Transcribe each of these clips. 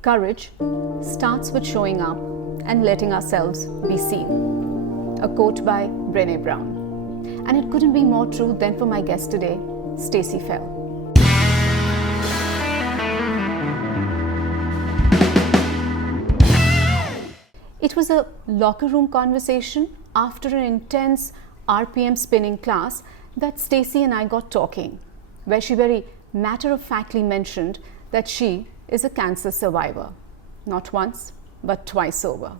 Courage starts with showing up and letting ourselves be seen. A quote by Brené Brown. And it couldn't be more true than for my guest today, Stacey Fell. It was a locker room conversation after an intense RPM spinning class that Stacey and I got talking, where she very matter-of-factly mentioned that she is a cancer survivor, not once, but twice over.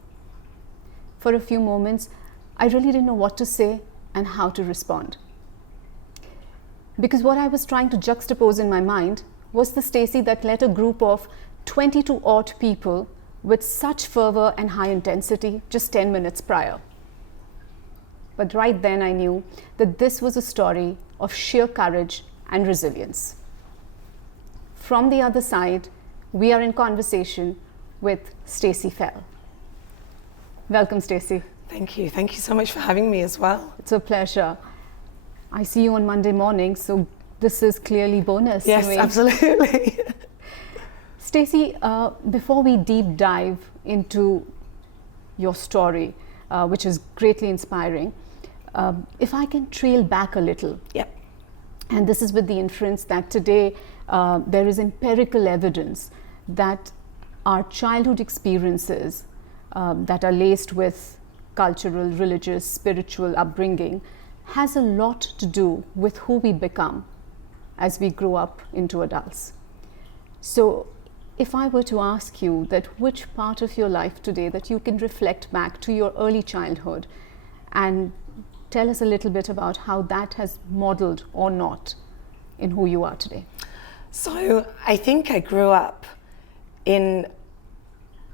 For a few moments, I really didn't know what to say and how to respond. Because what I was trying to juxtapose in my mind was the Stacey that led a group of 22 odd people with such fervor and high intensity just 10 minutes prior. But right then I knew that this was a story of sheer courage and resilience. From the other side, we are in conversation with Stacey Fell. Welcome, Stacey. Thank you. Thank you so much for having me as well. It's a pleasure. I see you on Monday morning, so this is clearly bonus. Yes, absolutely. Stacey, before we deep dive into your story, which is greatly inspiring, if I can trail back a little. Yep. And this is with the inference that today there is empirical evidence that our childhood experiences that are laced with cultural, religious, spiritual upbringing has a lot to do with who we become as we grow up into adults. So if I were to ask you that which part of your life today that you can reflect back to your early childhood and tell us a little bit about how that has modeled or not in who you are today. So I think I grew up in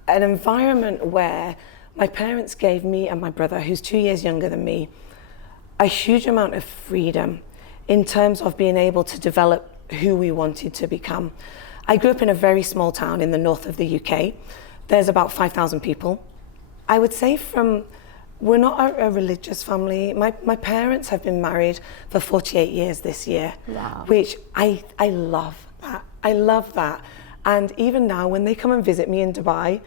an environment where my parents gave me and my brother, who's 2 years younger than me, a huge amount of freedom in terms of being able to develop who we wanted to become. I grew up in a very small town in the north of the UK. There's about 5,000 people. I would say we're not a religious family. My parents have been married for 48 years this year, wow. Which I love that. I love that. And even now when they come and visit me in Dubai,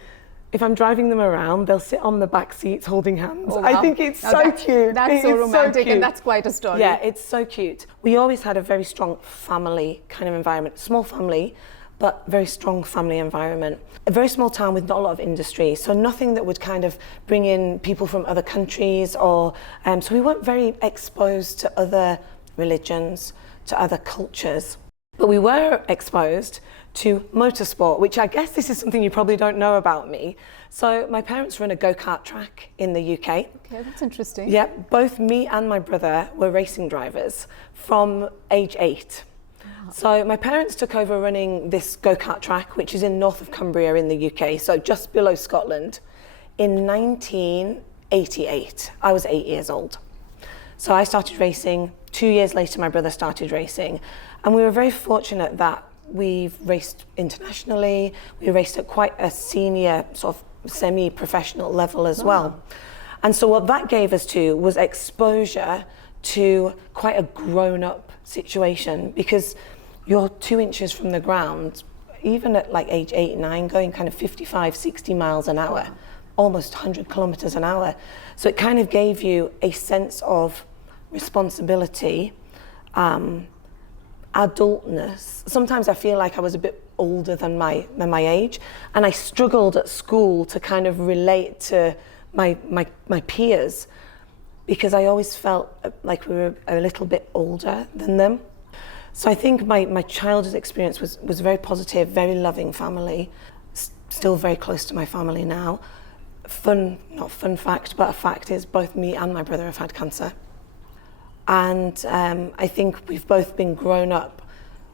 if I'm driving them around, they'll sit on the back seats holding hands. Oh, wow. I think it's so cute. That's so romantic, and that's quite a story. Yeah, it's so cute. We always had a very strong family kind of environment, small family, but very strong family environment. A very small town with not a lot of industry, so nothing that would kind of bring in people from other countries or, so we weren't very exposed to other religions, to other cultures. But we were exposed to motorsport, which I guess this is something you probably don't know about me. So my parents run a go-kart track in the UK. Okay, that's interesting. Yeah, both me and my brother were racing drivers from age 8. Wow. So my parents took over running this go-kart track, which is in north of Cumbria in the UK, so just below Scotland, in 1988. I was 8 years old. So I started racing. 2 years later, my brother started racing. And we were very fortunate that we've raced internationally. We raced at quite a senior, sort of semi-professional level as well. And so what that gave us to was exposure to quite a grown-up situation, because you're 2 inches from the ground, even at like age 8, 9, going kind of 55, 60 miles an hour, almost 100 kilometers an hour. So it kind of gave you a sense of responsibility, adultness. Sometimes I feel like I was a bit older than my age, and I struggled at school to kind of relate to my peers, because I always felt like we were a little bit older than them. So I think my childhood experience was very positive, very loving family, still very close to my family now. Not fun fact, but a fact is both me and my brother have had cancer. And I think we've both been grown up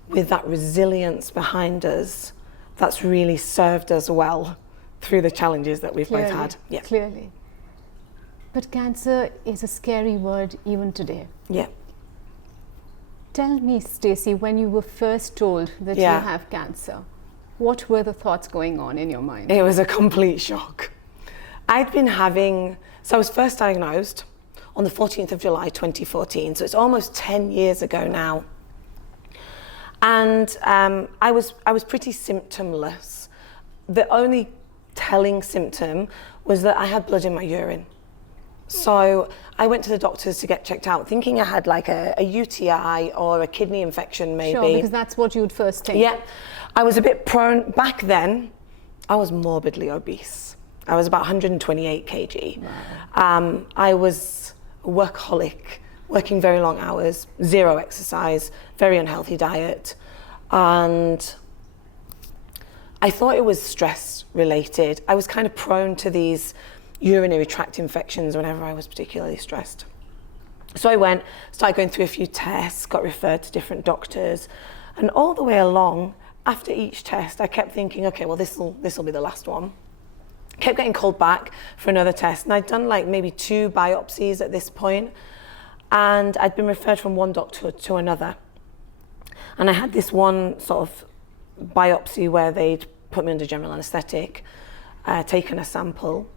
with that resilience behind us that's really served us well through the challenges that we've both had. Yeah. Clearly. But cancer is a scary word even today. Yeah. Tell me, Stacey, when you were first told that you have cancer, what were the thoughts going on in your mind? It was a complete shock. I was first diagnosed on the 14th of July 2014, so it's almost 10 years ago now. And I was pretty symptomless. the only telling symptom was that I had blood in my urine. So I went to the doctors to get checked out, thinking I had like a UTI or a kidney infection maybe. Sure, because that's what you would first think. Yeah, I was a bit prone. Back then, I was morbidly obese. I was about 128 kg. Wow. I was a workaholic, working very long hours, zero exercise, very unhealthy diet. And I thought it was stress related. I was kind of prone to these urinary tract infections whenever I was particularly stressed. So I went, started going through a few tests, got referred to different doctors, and all the way along, after each test, I kept thinking, okay, well, this will be the last one. Kept getting called back for another test, and I'd done like maybe 2 biopsies at this point, and I'd been referred from one doctor to another. And I had this one sort of biopsy where they'd put me under general anaesthetic, taken a sample.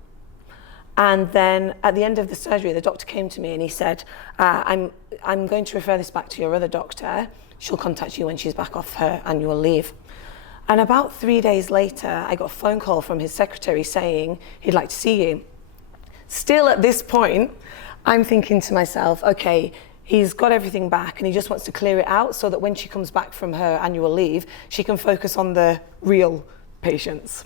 And then at the end of the surgery, the doctor came to me and he said, I'm going to refer this back to your other doctor. She'll contact you when she's back off her annual leave. And about 3 days later, I got a phone call from his secretary saying he'd like to see you. Still at this point, I'm thinking to myself, okay, he's got everything back and he just wants to clear it out so that when she comes back from her annual leave, she can focus on the real patients.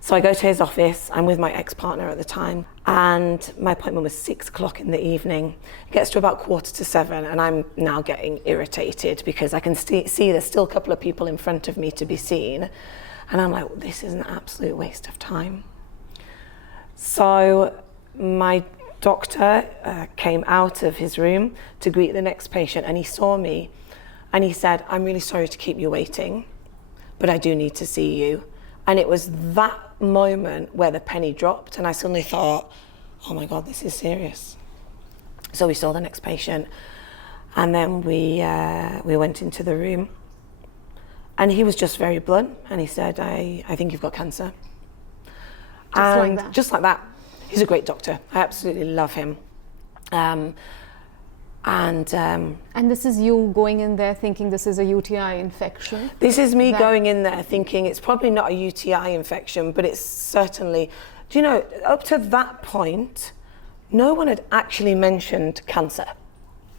So I go to his office, I'm with my ex-partner at the time, and my appointment was 6 o'clock in the evening. It gets to about 6:45 and I'm now getting irritated because I can see there's still a couple of people in front of me to be seen. And I'm like, this is an absolute waste of time. So my doctor came out of his room to greet the next patient, and he saw me and he said, I'm really sorry to keep you waiting, but I do need to see you. And it was that moment where the penny dropped and I suddenly thought, oh my God, this is serious. So we saw the next patient, and then we went into the room, and he was just very blunt, and he said, I think you've got cancer. Just like that. He's a great doctor. I absolutely love him. And this is you going in there thinking this is a UTI infection? This is me going in there thinking it's probably not a UTI infection, but it's certainly, do you know, up to that point, no one had actually mentioned cancer.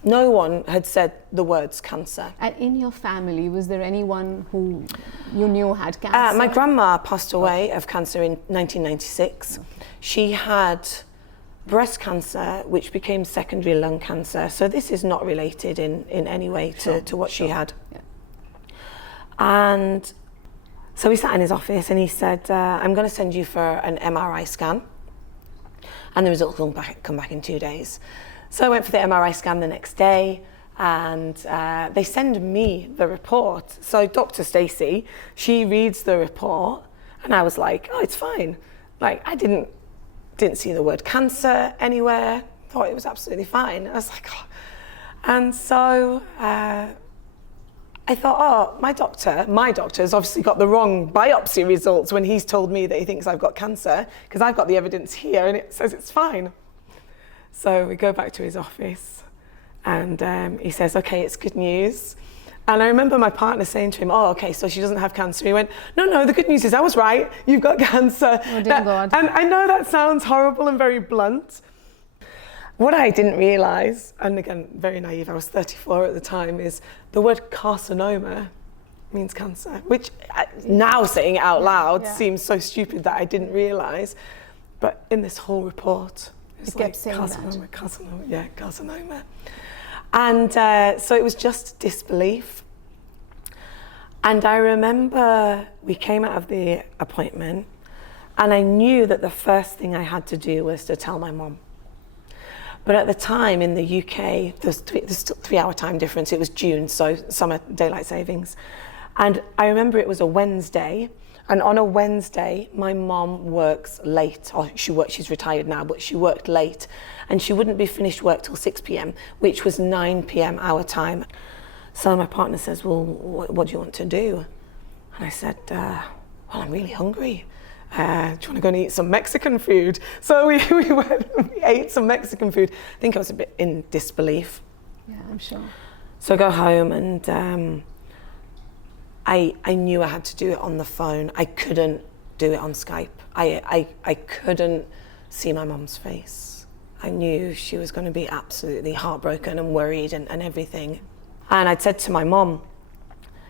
No one had said the words cancer. And in your family, was there anyone who you knew had cancer? My grandma passed away of cancer in 1996. Okay. She had breast cancer, which became secondary lung cancer. So this is not related in any way to what she had. Yeah. And so we sat in his office and he said, I'm going to send you for an MRI scan. And the results will come back in 2 days. So I went for the MRI scan the next day, and they send me the report. So Dr. Stacey, she reads the report, and I was like, oh, it's fine. Like, I didn't see the word cancer anywhere, thought it was absolutely fine. I was like, oh. And so I thought, oh, my doctor's obviously got the wrong biopsy results when he's told me that he thinks I've got cancer, because I've got the evidence here and it says it's fine. So we go back to his office, and he says, okay, it's good news. And I remember my partner saying to him, oh, okay, so she doesn't have cancer. He went, no, the good news is I was right. You've got cancer. Oh, dear God. And I know that sounds horrible and very blunt. What I didn't realise, and again, very naive, I was 34 at the time, is the word carcinoma means cancer, which now saying it out loud seems so stupid that I didn't realise. But in this whole report, it's like carcinoma. And so it was just disbelief. And I remember we came out of the appointment, and I knew that the first thing I had to do was to tell my mum. But at the time in the UK, there's 3-hour time difference. It was June, so summer daylight savings. And I remember it was a Wednesday. And on a Wednesday, my mom works late. Or she's retired now, but she worked late. And she wouldn't be finished work till 6 p.m, which was 9 p.m. our time. So my partner says, well, what do you want to do? And I said, well, I'm really hungry. Do you want to go and eat some Mexican food? So we went and we ate some Mexican food. I think I was a bit in disbelief. Yeah, I'm sure. So I go home, and I knew I had to do it on the phone. I couldn't do it on Skype. I couldn't see my mum's face. I knew she was going to be absolutely heartbroken and worried and everything. And I'd said to my mum,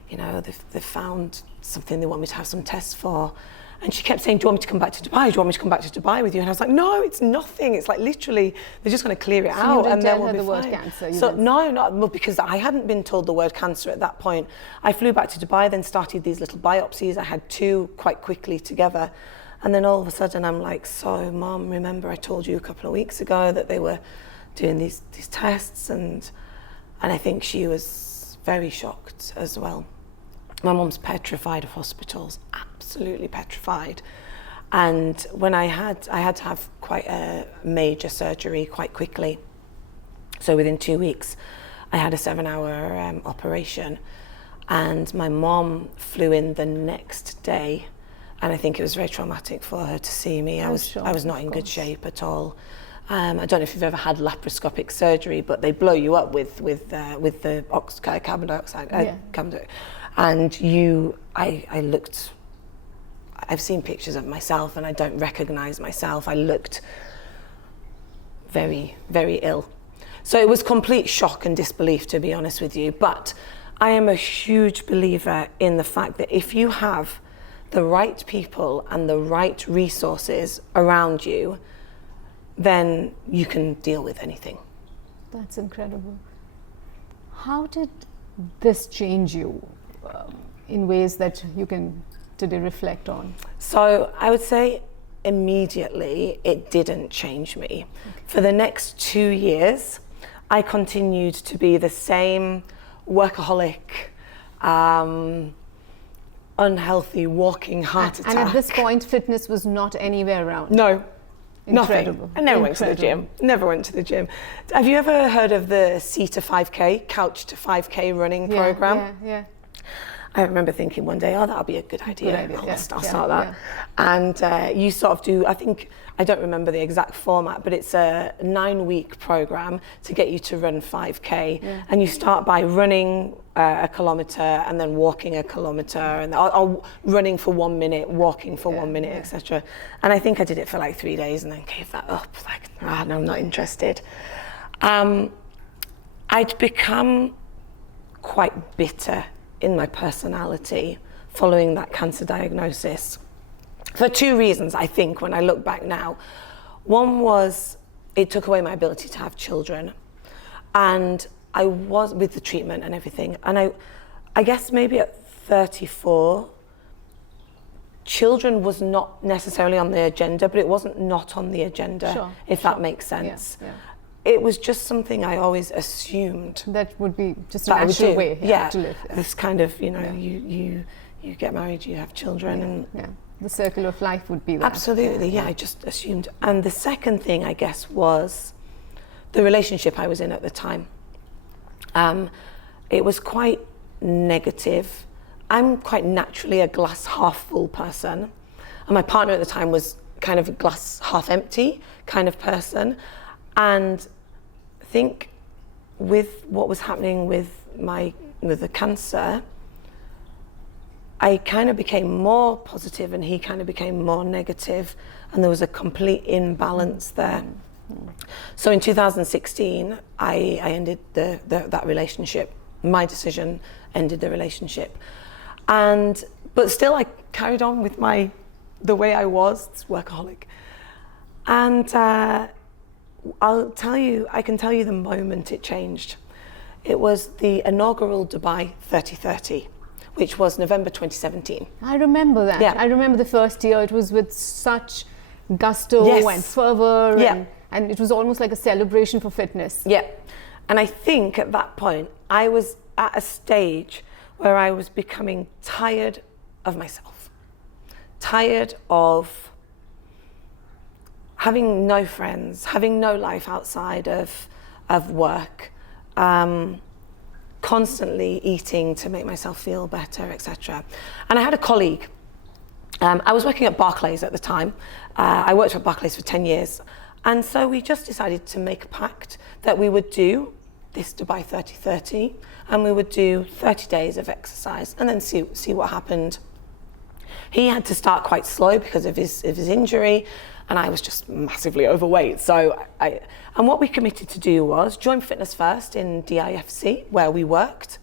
you know, they've found something they want me to have some tests for. And she kept saying, do you want me to come back to Dubai? Do you want me to come back to Dubai with you? And I was like, no, it's nothing. It's like literally, they're just going to clear it out and then we'll be fine. You didn't tell her the word cancer? So no, not because I hadn't been told the word cancer at that point. I flew back to Dubai, then started these little biopsies. I had 2 quite quickly together. And then all of a sudden I'm like, so Mum, remember I told you a couple of weeks ago that they were doing these tests? And I think she was very shocked as well. My mum's petrified of hospitals, absolutely petrified. And when I had to have quite a major surgery quite quickly. So within 2 weeks, I had a 7-hour operation. And my mum flew in the next day. And I think it was very traumatic for her to see me. I was not in good shape at all. I don't know if you've ever had laparoscopic surgery, but they blow you up with the carbon dioxide. Carbon dioxide. And I've seen pictures of myself and I don't recognize myself. I looked very, very ill. So it was complete shock and disbelief, to be honest with you. But I am a huge believer in the fact that if you have the right people and the right resources around you, then you can deal with anything. That's incredible. How did this change you in ways that you can today reflect on? So I would say immediately it didn't change me. Okay. For the next 2 years, I continued to be the same workaholic, unhealthy, walking heart attack. And at this point, fitness was not anywhere around? No. Incredible. Nothing. I never went to the gym. Never went to the gym. Have you ever heard of the C to 5K, Couch to 5K running program? Yeah. I remember thinking one day, oh, that'll be a good idea. I'll start that. Yeah. And you sort of do, I don't remember the exact format, but it's a 9-week program to get you to run 5K. Yeah. And you start by running a kilometre and then walking a kilometre and or running for 1 minute, walking for 1 minute, etc. And I think I did it for like 3 days and then gave that up. Like, no, I'm not interested. I'd become quite bitter in my personality following that cancer diagnosis for 2 reasons, I think, when I look back now. One was it took away my ability to have children, and I was with the treatment and everything, and I guess maybe at 34 children was not necessarily on the agenda, but it wasn't not on the agenda, if that makes sense. Yeah. It was just something I always assumed. That would be just a natural way to live. This kind of, you get married, you have children. And the circle of life would be that. Absolutely, I just assumed. And the second thing, I guess, was the relationship I was in at the time. It was quite negative. I'm quite naturally a glass half full person. And my partner at the time was kind of a glass half empty kind of person. And I think with what was happening with the cancer, I kind of became more positive and he kind of became more negative, and there was a complete imbalance there. So in 2016, I ended that relationship. My decision ended the relationship. But still I carried on with the way I was, this workaholic. And I can tell you the moment it changed. It was the inaugural Dubai 3030, which was November 2017. I remember that. Yeah. I remember the first year. It was with such gusto and fervor, and it was almost like a celebration for fitness. Yeah, and I think at that point, I was at a stage where I was becoming tired of myself, tired of having no friends, having no life outside of work, constantly eating to make myself feel better, etc. And I had a colleague. I was working at Barclays at the time. I worked at Barclays for 10 years. And so we just decided to make a pact that we would do this Dubai 30-30, and we would do 30 days of exercise and then see what happened. He had to start quite slow because of his injury, and I was just massively overweight. And what we committed to do was join Fitness First in DIFC, where we worked,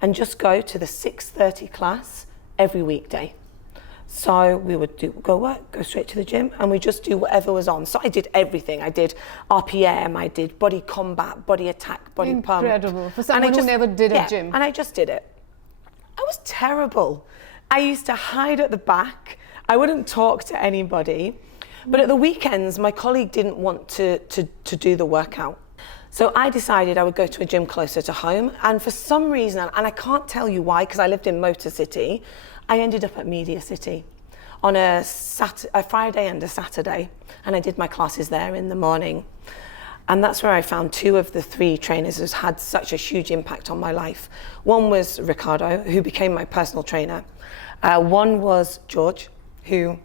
and just go to the 6:30 class every weekday. So we would go straight to the gym, and we just do whatever was on. So I did everything. I did RPM, I did body combat, body attack, body pump. Incredible. For someone who never did a gym. And I just did it. I was terrible. I used to hide at the back. I wouldn't talk to anybody. But at the weekends, my colleague didn't want to do the workout. So I decided I would go to a gym closer to home. And for some reason, and I can't tell you why, because I lived in Motor City, I ended up at Media City on a Friday and a Saturday. And I did my classes there in the morning. And that's where I found 2 of the 3 trainers who's had such a huge impact on my life. One was Ricardo, who became my personal trainer. One was George, who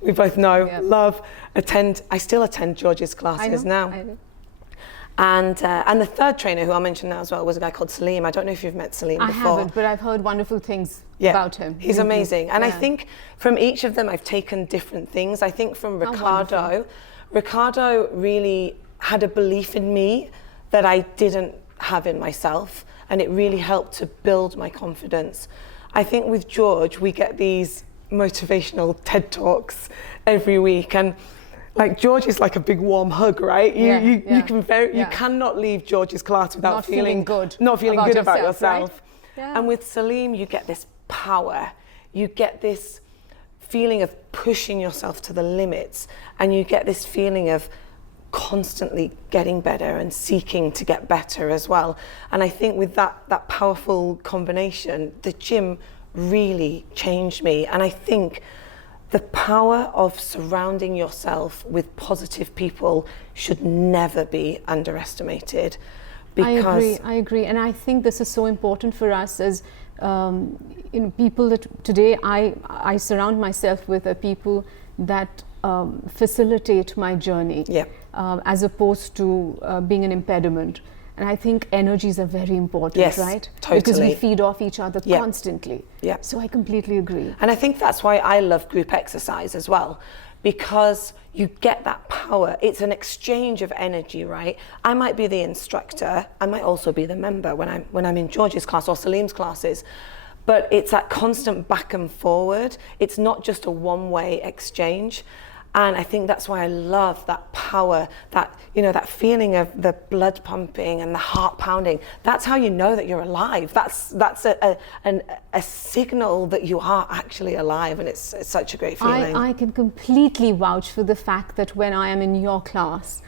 we both know, love, attend. I still attend George's classes now. I know. And the third trainer, who I'll mention now as well, was a guy called Salim. I don't know if you've met Salim before. I haven't, but I've heard wonderful things about him. He's amazing. And I think from each of them, I've taken different things. I think from Ricardo really had a belief in me that I didn't have in myself, and it really helped to build my confidence. I think with George, we get these motivational TED Talks every week, and like George is like a big warm hug, right? You cannot leave George's class without not feeling good about yourself. Right? Yeah. And with Salim, you get this power, you get this feeling of pushing yourself to the limits, and you get this feeling of constantly getting better and seeking to get better as well. And I think with that powerful combination, the gym really changed me. And I think the power of surrounding yourself with positive people should never be underestimated. Because I agree. And I think this is so important for us as people that today I surround myself with people that facilitate my journey as opposed to being an impediment. And I think energies are very important, right? Totally. Because we feed off each other constantly. Yeah. So I completely agree. And I think that's why I love group exercise as well, because you get that power. It's an exchange of energy, right? I might be the instructor. I might also be the member when I'm in George's class or Salim's classes. But it's that constant back and forward. It's not just a one-way exchange. And I think that's why I love that power, that feeling of the blood pumping and the heart pounding. That's how you know that you're alive. That's a signal that you are actually alive, and it's such a great feeling. I can completely vouch for the fact that when I am in your class,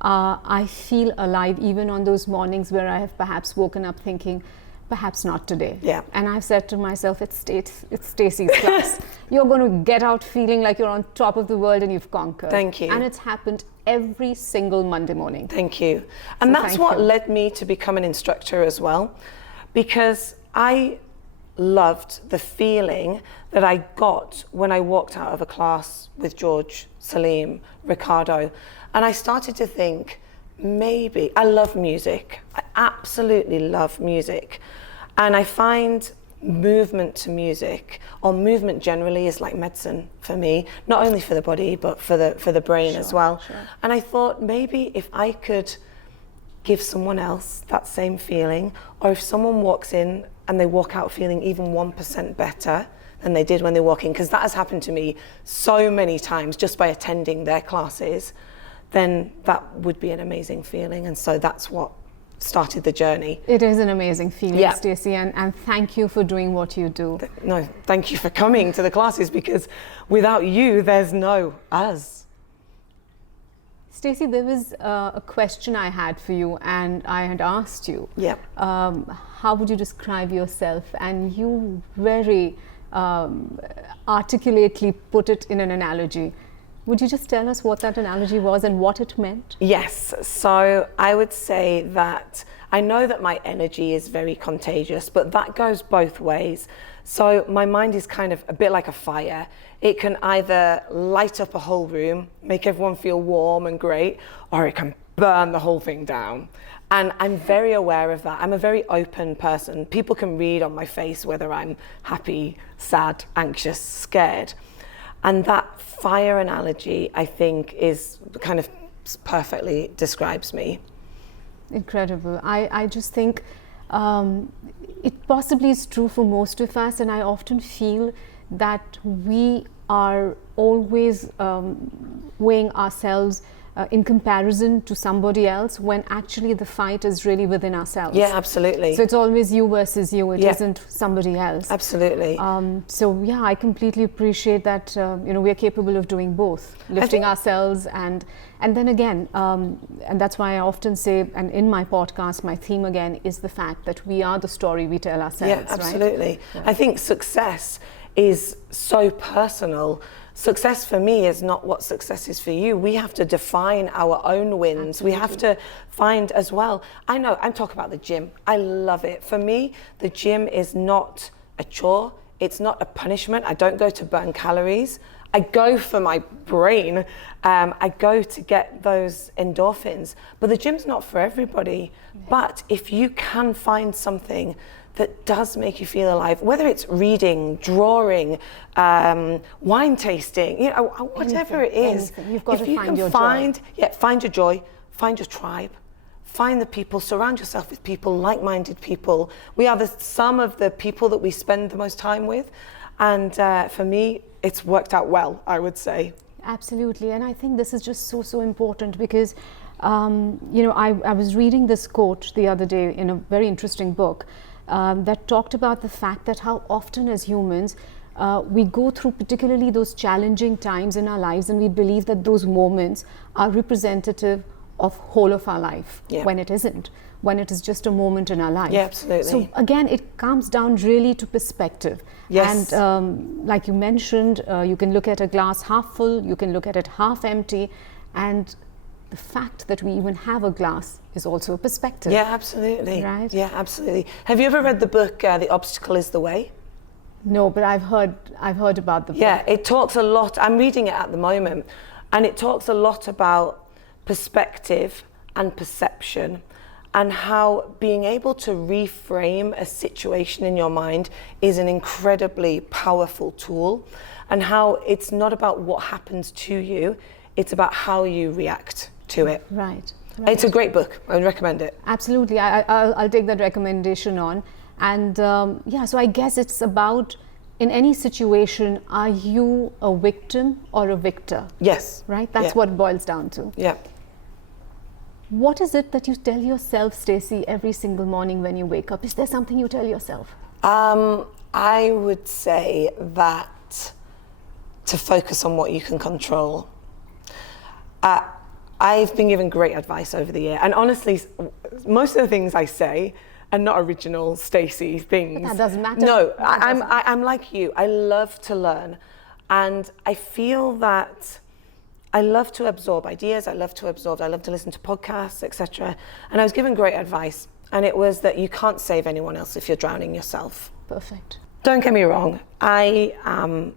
I feel alive even on those mornings where I have perhaps woken up thinking, perhaps not today. Yeah. And I've said to myself, it's Stacey's class. You're going to get out feeling like you're on top of the world and you've conquered. Thank you. And it's happened every single Monday morning. Thank you. And that's what led me to become an instructor as well, because I loved the feeling that I got when I walked out of a class with George, Salim, Ricardo. And I started to think, maybe, I love music. I absolutely love music. And I find movement to music, or movement generally, is like medicine for me, not only for the body, but for the brain as well. Sure. And I thought maybe if I could give someone else that same feeling, or if someone walks in and they walk out feeling even 1% better than they did when they walk in, because that has happened to me so many times just by attending their classes, then that would be an amazing feeling. And so that's what started the journey. It is an amazing feeling, Stacey, and thank you for doing what you do. No, thank you for coming to the classes, because without you, there's no us. Stacey, there was a question I had for you, and I had asked you, how would you describe yourself? And you very articulately put it in an analogy. Would you just tell us what that analogy was and what it meant? Yes, so I would say that I know that my energy is very contagious, but that goes both ways. So my mind is kind of a bit like a fire. It can either light up a whole room, make everyone feel warm and great, or it can burn the whole thing down. And I'm very aware of that. I'm a very open person. People can read on my face whether I'm happy, sad, anxious, scared. And that fire analogy, I think, is kind of perfectly describes me. Incredible. I just think it possibly is true for most of us, and I often feel that we are always weighing ourselves in comparison to somebody else, when actually the fight is really within ourselves. Yeah, absolutely. So it's always you versus you. It Yeah. isn't somebody else. Absolutely. So yeah, I completely appreciate that. We are capable of doing both, lifting ourselves and then again, and that's why I often say, and in my podcast, my theme again is the fact that we are the story we tell ourselves. Yeah, absolutely. Right? Yeah. I think success is so personal. Success for me is not what success is for you. We have to define our own wins. Absolutely. We have to find as well. I know, I'm talking about the gym. I love it. For me, the gym is not a chore. It's not a punishment. I don't go to burn calories. I go for my brain. I go to get those endorphins. But the gym's not for everybody. Yeah. But if you can find something that does make you feel alive, whether it's reading, drawing, wine tasting, whatever it is. Anything. You've got if to you find can your find, joy. Yeah, find your joy, find your tribe, find the people, surround yourself with people, like-minded people. We are the sum of the people that we spend the most time with. And for me, it's worked out well, I would say. Absolutely, and I think this is just so important because, I was reading this quote the other day in a very interesting book that talked about the fact that how often as humans we go through particularly those challenging times in our lives, and we believe that those moments are representative of whole of our life, Yeah. when it isn't, when it is just a moment in our life. Yeah, absolutely. So again, it comes down really to perspective. Yes. And like you mentioned, you can look at a glass half full, you can look at it half empty, and the fact that we even have a glass is also a perspective. Yeah, absolutely. Right? Yeah, absolutely. Have you ever read the book, The Obstacle is the Way? No, but I've heard about the book. Yeah, it talks a lot. I'm reading it at the moment, and it talks a lot about perspective and perception, and how being able to reframe a situation in your mind is an incredibly powerful tool, and how it's not about what happens to you, it's about how you react to it. Right. It's a great book. I would recommend it. Absolutely. I'll take that recommendation on. And so I guess it's about, in any situation, are you a victim or a victor? Yes. Right? That's Yeah. what it boils down to. Yeah. What is it that you tell yourself, Stacey, every single morning when you wake up? Is there something you tell yourself? I would say that to focus on what you can control. I've been given great advice over the year, and honestly, most of the things I say are not original Stacey things. But that doesn't matter. No, I'm like you. I love to learn, and I feel that I love to absorb ideas. I love to listen to podcasts, etc. And I was given great advice, and it was that you can't save anyone else if you're drowning yourself. Perfect. Don't get me wrong. I am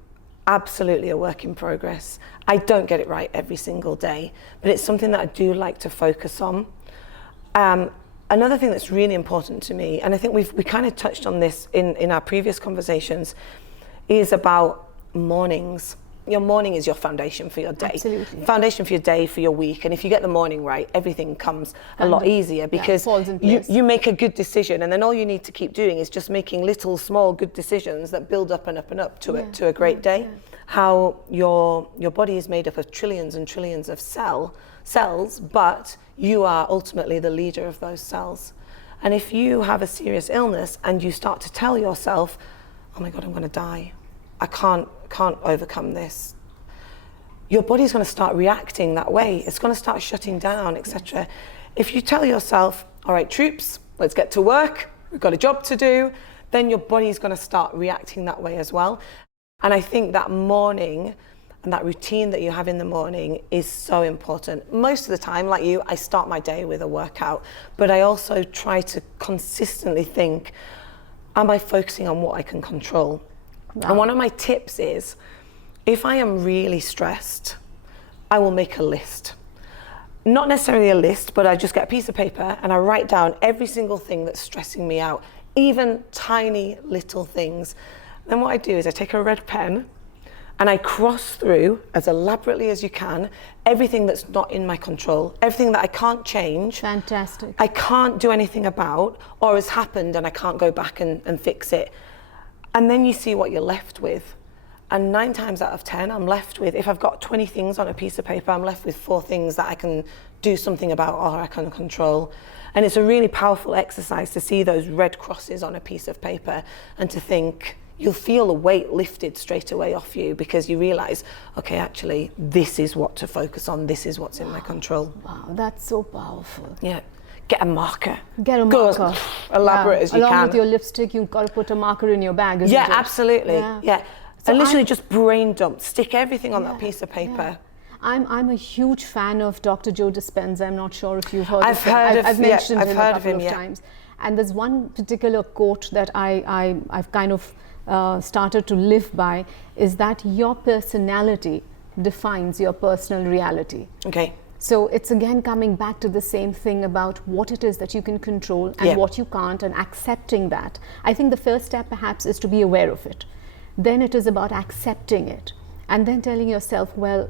absolutely a work in progress. I don't get it right every single day, but it's something that I do like to focus on. Another thing that's really important to me, and I think we kind of touched on this in our previous conversations, is about mornings. Your morning is your foundation for your day. Absolutely. Foundation for your day, for your week. And if you get the morning right, everything comes a lot easier, because falls in place. you make a good decision, and then all you need to keep doing is just making little small good decisions that build up and up and up to a great day. Yeah. How your body is made up of trillions and trillions of cells, but you are ultimately the leader of those cells. And if you have a serious illness and you start to tell yourself, oh my God, I'm going to die, I can't overcome this, your body's going to start reacting that way. It's going to start shutting down, etc. If you tell yourself, all right, troops, let's get to work, we've got a job to do, then your body's going to start reacting that way as well. And I think that morning and that routine that you have in the morning is so important. Most of the time, like you, I start my day with a workout, but I also try to consistently think, am I focusing on what I can control? Wow. And one of my tips is, if I am really stressed, I will make a list. not necessarily a list, but I just get a piece of paper and I write down every single thing that's stressing me out, even tiny little things. Then what I do is I take a red pen and I cross through as elaborately as you can everything that's not in my control, everything that I can't change. Fantastic. I can't do anything about, or has happened and I can't go back and fix it. And then you see what you're left with. And 9 times out of 10, I'm left with, if I've got 20 things on a piece of paper, I'm left with 4 things that I can do something about or I can control. And it's a really powerful exercise to see those red crosses on a piece of paper and to think, you'll feel a weight lifted straight away off you because you realise, okay, actually, this is what to focus on, this is what's in my control. Wow, that's so powerful. Yeah. Get a marker. Get a Go marker. as elaborate as you Along can. with your lipstick, you've got to put a marker in your bag, isn't Yeah, it? absolutely. Yeah. So and literally just brain dump, stick everything on that piece of paper. Yeah. I'm a huge fan of Dr. Joe Dispenza. I'm not sure if you've heard I've of him. heard of- I've yeah, mentioned I've him heard a of couple him, of yeah. times. And there's one particular quote that I've kind of started to live by, is that your personality defines your personal reality. Okay. So it's again coming back to the same thing about what it is that you can control and what you can't, and accepting that. I think the first step perhaps is to be aware of it. Then it is about accepting it and then telling yourself, well,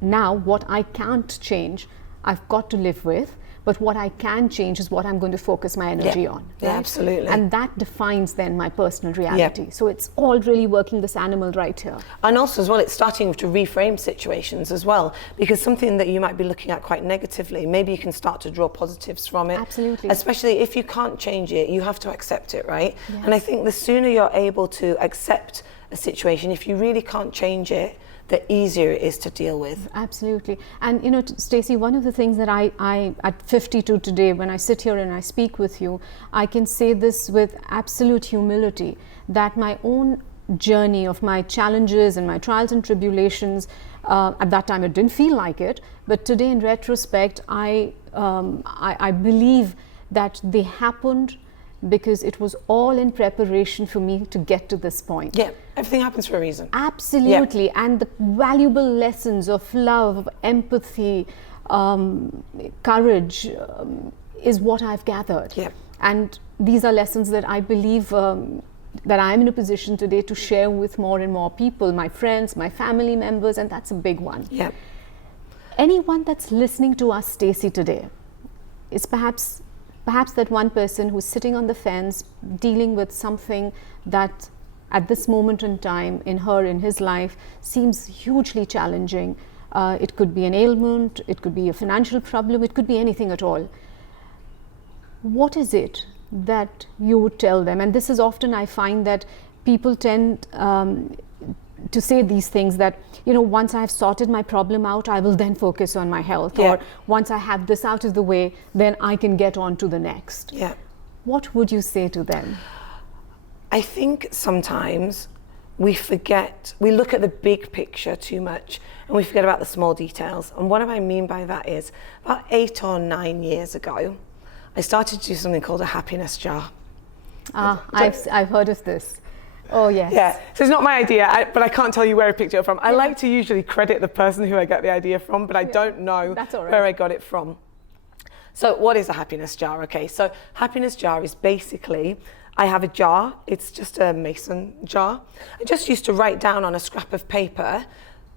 now what I can't change, I've got to live with, but what I can change is what I'm going to focus my energy on. Yeah, absolutely. And that defines then my personal reality. So it's all really working this animal right here. And also as well, it's starting to reframe situations as well, because something that you might be looking at quite negatively, maybe you can start to draw positives from it. Absolutely. Especially if you can't change it, you have to accept it, right? Yes. And I think the sooner you're able to accept a situation, if you really can't change it, the easier it is to deal with. Absolutely. And you know, Stacey, one of the things that I at 52 today, when I sit here and I speak with you, I can say this with absolute humility, that my own journey of my challenges and my trials and tribulations, at that time it didn't feel like it, but today in retrospect, I believe that they happened because it was all in preparation for me to get to this point. Yeah, everything happens for a reason. Absolutely. And the valuable lessons of love, of empathy, courage is what I've gathered. Yeah. And these are lessons that I believe that I'm in a position today to share with more and more people, my friends, my family members, and that's a big one. Yeah. Anyone that's listening to us, Stacey, today is perhaps that one person who's sitting on the fence dealing with something that at this moment in time in his life seems hugely challenging. It could be an ailment, it could be a financial problem, it could be anything at all. What is it that you would tell them? And this is often, I find that people tend to say these things that, you know, once I've sorted my problem out, I will then focus on my health. Yeah. Or once I have this out of the way, then I can get on to the next. Yeah. What would you say to them? I think sometimes we look at the big picture too much and we forget about the small details. And what I mean by that is, about 8 or 9 years ago, I started to do something called a happiness jar. I've heard of this. Oh, yes. Yeah, so it's not my idea, but I can't tell you where I picked it up from. I like to usually credit the person who I get the idea from, but I don't know where I got it from. So what is a happiness jar? Okay, so happiness jar is basically, I have a jar, it's just a mason jar. I just used to write down on a scrap of paper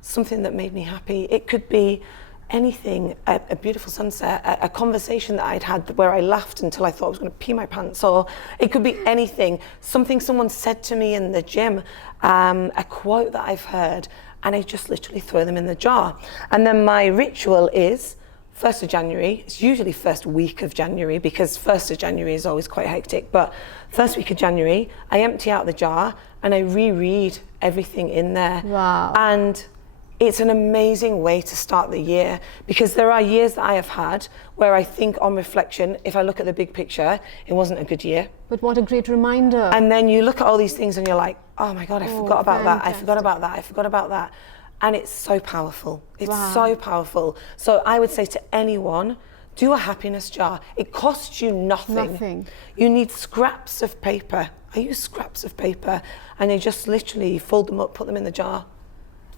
something that made me happy. It could be anything, a beautiful sunset, a conversation that I'd had where I laughed until I thought I was going to pee my pants, or it could be anything, something someone said to me in the gym, a quote that I've heard, and I just literally throw them in the jar. And then my ritual is 1st of January, it's usually first week of January because 1st of January is always quite hectic, but first week of January, I empty out the jar and I reread everything in there. Wow. And it's an amazing way to start the year, because there are years that I have had where I think on reflection, if I look at the big picture, it wasn't a good year. But what a great reminder. And then you look at all these things and you're like, oh my God, I forgot about that. I forgot about that. I forgot about that. And it's so powerful. It's so powerful. So I would say to anyone, do a happiness jar. It costs you nothing. You need scraps of paper. I use scraps of paper and you just literally fold them up, put them in the jar.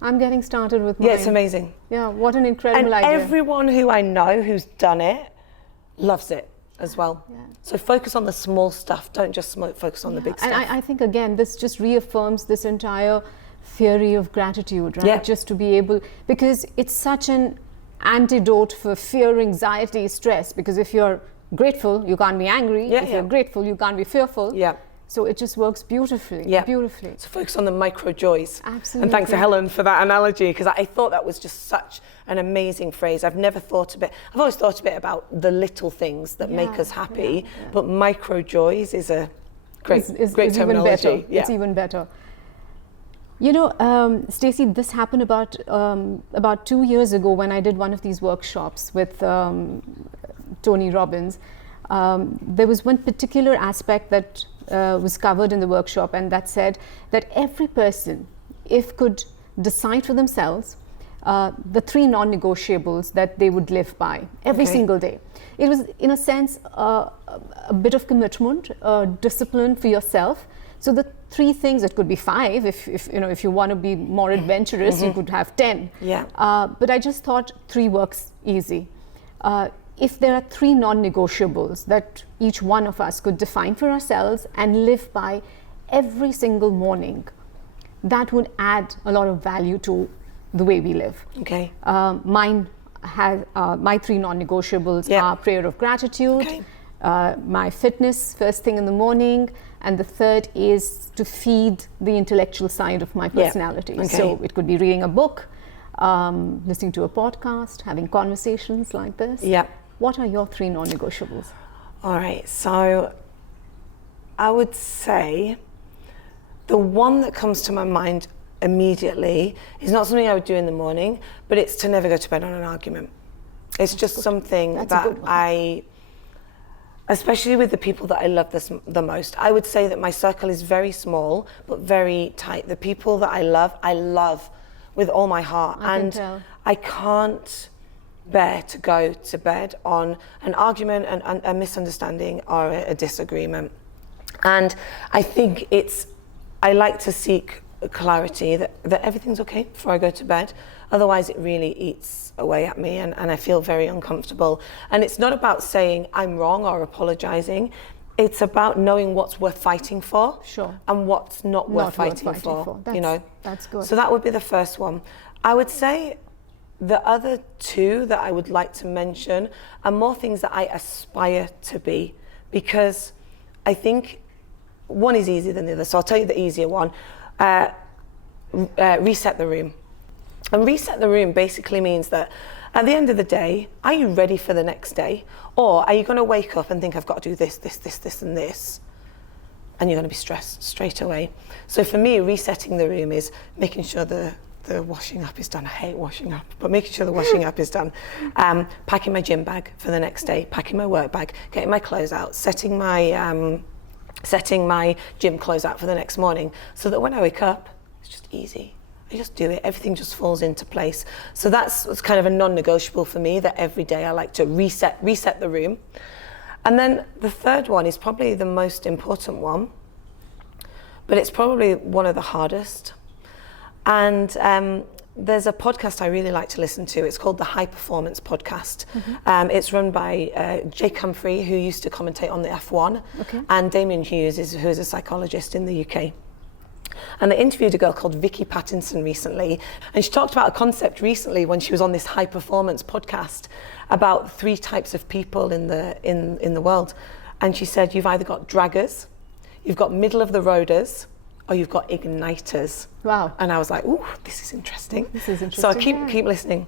I'm getting started with mine. Yeah, it's amazing. Yeah, what an incredible And idea. everyone who I know who's done it loves it as well. Yeah. So focus on the small stuff. Don't just focus on the big stuff. And I think, again, this just reaffirms this entire theory of gratitude, right? Yeah. Just to be able, because it's such an antidote for fear, anxiety, stress. Because if you're grateful, you can't be angry. Yeah, if you're grateful, you can't be fearful. Yeah. So it just works beautifully. Yeah. Beautifully. So focus on the micro joys. Absolutely. And thanks to Helen for that analogy, because I thought that was just such an amazing phrase. I've never thought of it. I've always thought a bit about the little things that make us happy, but micro joys is a great terminology. Even better. Yeah. It's even better. You know, Stacey, this happened about 2 years ago when I did one of these workshops with Tony Robbins. There was one particular aspect that was covered in the workshop, and that said that every person, if could decide for themselves the 3 non-negotiables that they would live by every single day. It was, in a sense, a bit of commitment, discipline for yourself. So the 3 things, it could be 5 if you want to be more adventurous, you could have 10. Yeah. But I just thought 3 works easy. If there are 3 non-negotiables that each one of us could define for ourselves and live by every single morning, that would add a lot of value to the way we live. Okay. Mine has my 3 non-negotiables are prayer of gratitude, my fitness first thing in the morning, and the third is to feed the intellectual side of my personality. Okay. So it could be reading a book, listening to a podcast, having conversations like this. Yeah. What are your 3 non-negotiables? All right, so I would say the one that comes to my mind immediately is not something I would do in the morning, but it's to never go to bed on an argument. It's just something that I, especially with the people that I love the most, I would say that my circle is very small, but very tight. The people that I love with all my heart. I can't bear to go to bed on an argument, a misunderstanding, or a disagreement. And I think I like to seek clarity that everything's okay before I go to bed. Otherwise, it really eats away at me and I feel very uncomfortable. And it's not about saying I'm wrong or apologizing. It's about knowing what's worth fighting for and what's not worth fighting for. That's good. So that would be the first one. I would say the other 2 that I would like to mention are more things that I aspire to be, because I think one is easier than the other. So I'll tell you the easier one. Reset the room. And reset the room basically means that at the end of the day, are you ready for the next day? Or are you going to wake up and think, I've got to do this, and this? And you're going to be stressed straight away. So for me, resetting the room is making sure the washing up is done. I hate washing up, but making sure the washing up is done. Packing my gym bag for the next day, packing my work bag, getting my clothes out, setting my gym clothes out for the next morning, so that when I wake up, it's just easy. I just do it. Everything just falls into place. So that's kind of a non-negotiable for me, that every day I like to reset the room. And then the third one is probably the most important one, but it's probably one of the hardest. And there's a podcast I really like to listen to. It's called the High Performance Podcast. It's run by Jake Humphrey, who used to commentate on the F1, and Damien Hughes, who is a psychologist in the UK. And they interviewed a girl called Vicky Pattinson recently, and she talked about a concept recently when she was on this high performance podcast about 3 types of people in the world. And she said, you've either got draggers, you've got middle of the roaders, or you've got igniters. Wow. And I was like, ooh, this is interesting. So I keep listening.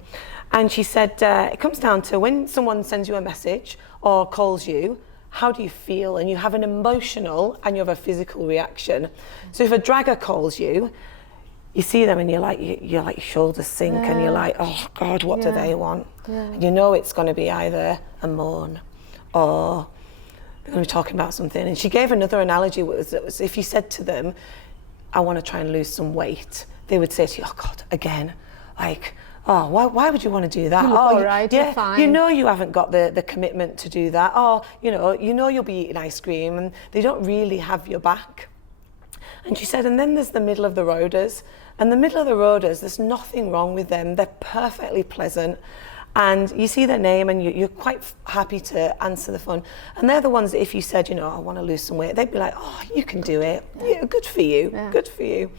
And she said, it comes down to when someone sends you a message or calls you, how do you feel? And you have an emotional and you have a physical reaction. So if a dragger calls you, you see them and you're like your shoulders sink and you're like, oh God, what do they want? And you know it's going to be either a moan or they're going to be talking about something. And she gave another analogy, was if you said to them, I want to try and lose some weight, they would say to you, oh God, again, like, oh, why would you want to do that? You look all right, you're fine. You know you haven't got the commitment to do that. Oh, you know you'll be eating ice cream, and they don't really have your back. And she said, and then there's the middle of the roaders, And the middle of the roaders, there's nothing wrong with them. They're perfectly pleasant. And you see their name and you're quite happy to answer the phone. And they're the ones that if you said, I want to lose some weight, they'd be like, oh, you can do it. Yeah, good for you, good for you.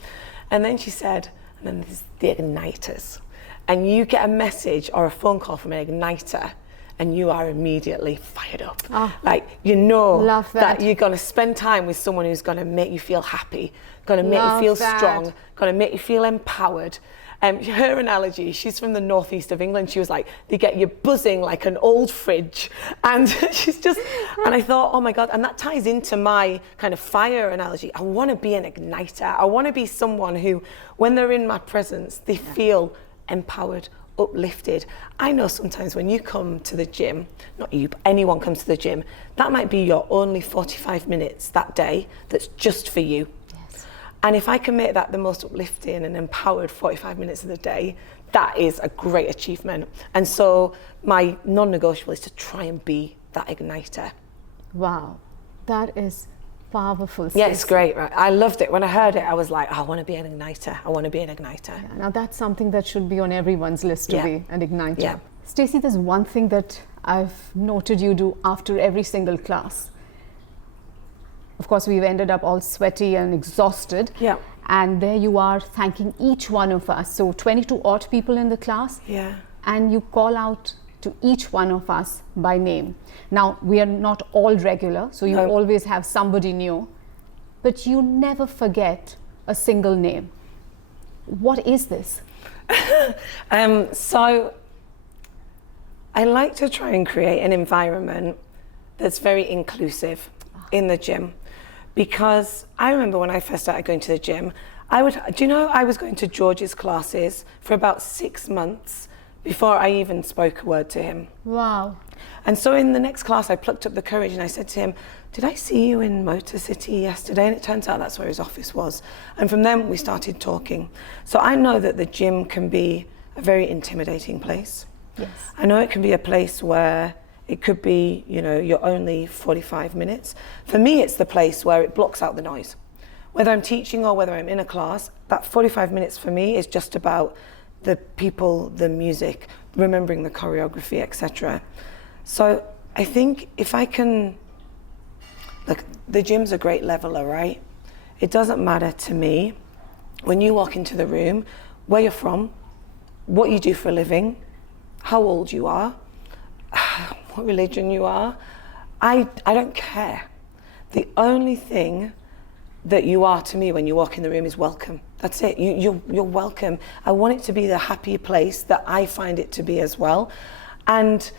And then she said, and then there's the igniters. And you get a message or a phone call from an igniter and you are immediately fired up. Like, that you're going to spend time with someone who's going to make you feel happy, going to make you feel strong, going to make you feel empowered. Her analogy, she's from the northeast of England. She was like, they get you buzzing like an old fridge. And and I thought, oh my God, and that ties into my kind of fire analogy. I want to be an igniter. I want to be someone who, when they're in my presence, they feel empowered, uplifted. I know sometimes when you come to the gym, not you, but anyone comes to the gym, that might be your only 45 minutes that day that's just for you. And if I can make that the most uplifting and empowered 45 minutes of the day, that is a great achievement. And so my non-negotiable is to try and be that igniter. Wow, that is powerful. Yeah, it's great, right? I loved it. When I heard it, I was like, I want to be an igniter. I want to be an igniter. Yeah, now that's something that should be on everyone's list to be an igniter. Yeah. Stacey, there's one thing that I've noted you do after every single class. Of course, we've ended up all sweaty and exhausted. Yeah. And there you are thanking each one of us. So 22 odd people in the class. Yeah. And you call out to each one of us by name. Now, we are not all regular, so you always have somebody new. But you never forget a single name. What is this? So I like to try and create an environment that's very inclusive in the gym. Because I remember when I first started going to the gym, I was going to George's classes for about 6 months before I even spoke a word to him. Wow. And so in the next class, I plucked up the courage and I said to him, did I see you in Motor City yesterday? And it turns out that's where his office was. And from then we started talking. So I know that the gym can be a very intimidating place. Yes. I know it can be a place where it could be, you're only 45 minutes. For me, it's the place where it blocks out the noise. Whether I'm teaching or whether I'm in a class, that 45 minutes for me is just about the people, the music, remembering the choreography, etc. So I think if I can, look, the gym's a great leveler, right? It doesn't matter to me when you walk into the room, where you're from, what you do for a living, how old you are, what religion you are. I don't care. The only thing that you are to me when you walk in the room is welcome. That's it. You're welcome. I want it to be the happy place that I find it to be as well. And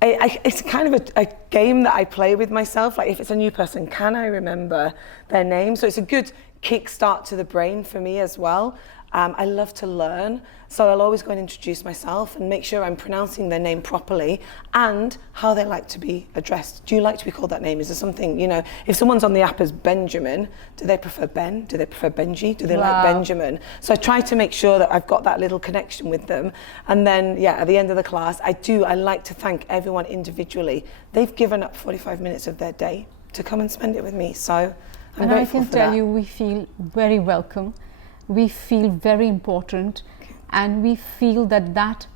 it's kind of a game that I play with myself. Like if it's a new person, can I remember their name? So it's a good kickstart to the brain for me as well. I love to learn, so I'll always go and introduce myself and make sure I'm pronouncing their name properly and how they like to be addressed. Do you like to be called that name? Is there something, if someone's on the app as Benjamin, do they prefer Ben? Do they prefer Benji? Do they like Benjamin? So I try to make sure that I've got that little connection with them. And then, at the end of the class, I like to thank everyone individually. They've given up 45 minutes of their day to come and spend it with me, so I'm grateful for that. And I can tell you, we feel very welcome. We feel very important, and we feel that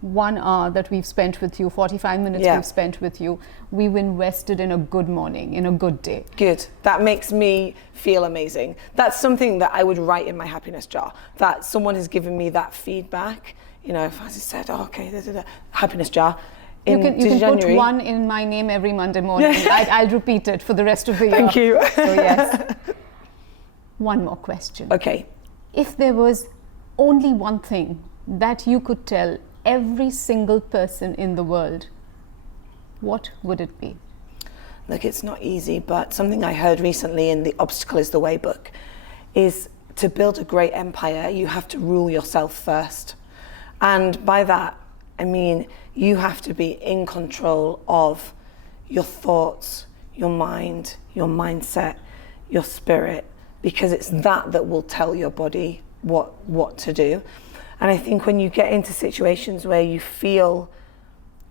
1 hour that we've spent with you, 45 minutes we've spent with you, we've invested in a good morning, in a good day. Good. That makes me feel amazing. That's something that I would write in my happiness jar, that someone has given me that feedback. If I just said, happiness jar. You can put 1 in my name every Monday morning. I'll repeat it for the rest of the year. Thank you. So yes. One more question. Okay. If there was only one thing that you could tell every single person in the world, what would it be? Look, it's not easy, but something I heard recently in the Obstacle is the Way book is to build a great empire, you have to rule yourself first. And by that, I mean, you have to be in control of your thoughts, your mind, your mindset, your spirit, because it's that will tell your body what to do. And I think when you get into situations where you feel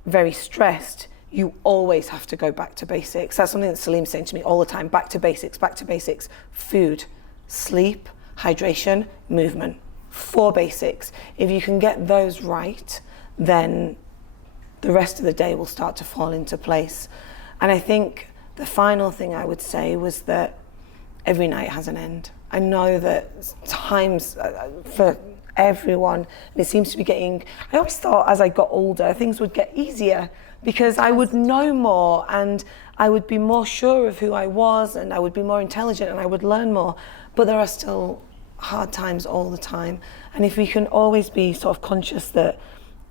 very stressed, you always have to go back to basics. That's something that Salim's saying to me all the time, back to basics, back to basics. Food, sleep, hydration, movement. 4 basics. If you can get those right, then the rest of the day will start to fall into place. And I think the final thing I would say was that every night has an end. I know that times for everyone, and it seems to be getting, I always thought as I got older, things would get easier because I would know more and I would be more sure of who I was and I would be more intelligent and I would learn more. But there are still hard times all the time. And if we can always be sort of conscious that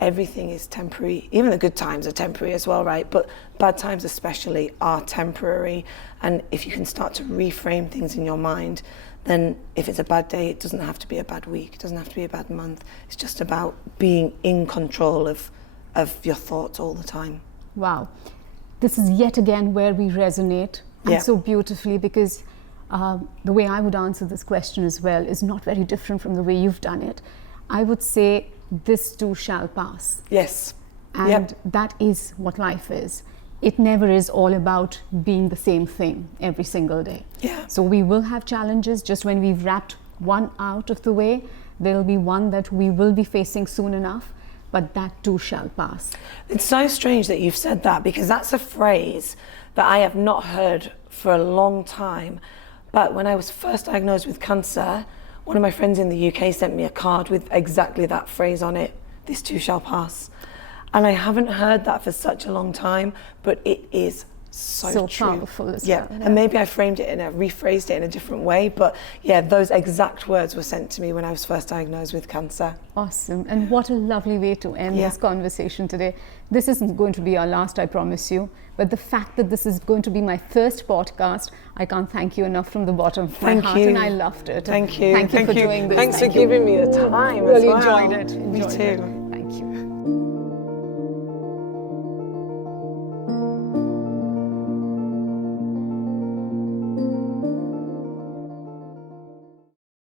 everything is temporary, even the good times are temporary as well, right? But bad times especially are temporary. And if you can start to reframe things in your mind, then if it's a bad day, it doesn't have to be a bad week, it doesn't have to be a bad month. It's just about being in control of your thoughts all the time. Wow. This is yet again where we resonate, and so beautifully, because the way I would answer this question as well is not very different from the way you've done it. I would say this too shall pass. Yes. And that is what life is. It never is all about being the same thing every single day. Yeah. So we will have challenges. Just when we've wrapped one out of the way, there will be one that we will be facing soon enough, but that too shall pass. It's so strange that you've said that, because that's a phrase that I have not heard for a long time. But when I was first diagnosed with cancer, one of my friends in the UK sent me a card with exactly that phrase on it, this too shall pass. And I haven't heard that for such a long time, but it is so true. Powerful as well. Yeah, and maybe I rephrased it in a different way, but yeah, those exact words were sent to me when I was first diagnosed with cancer. Awesome, and what a lovely way to end this conversation today. This isn't going to be our last, I promise you, but the fact that this is going to be my first podcast, I can't thank you enough from the bottom of my heart, and I loved it. Thank you. Thank you for doing this. Thanks for giving me the time as well. Really enjoyed it. Me too.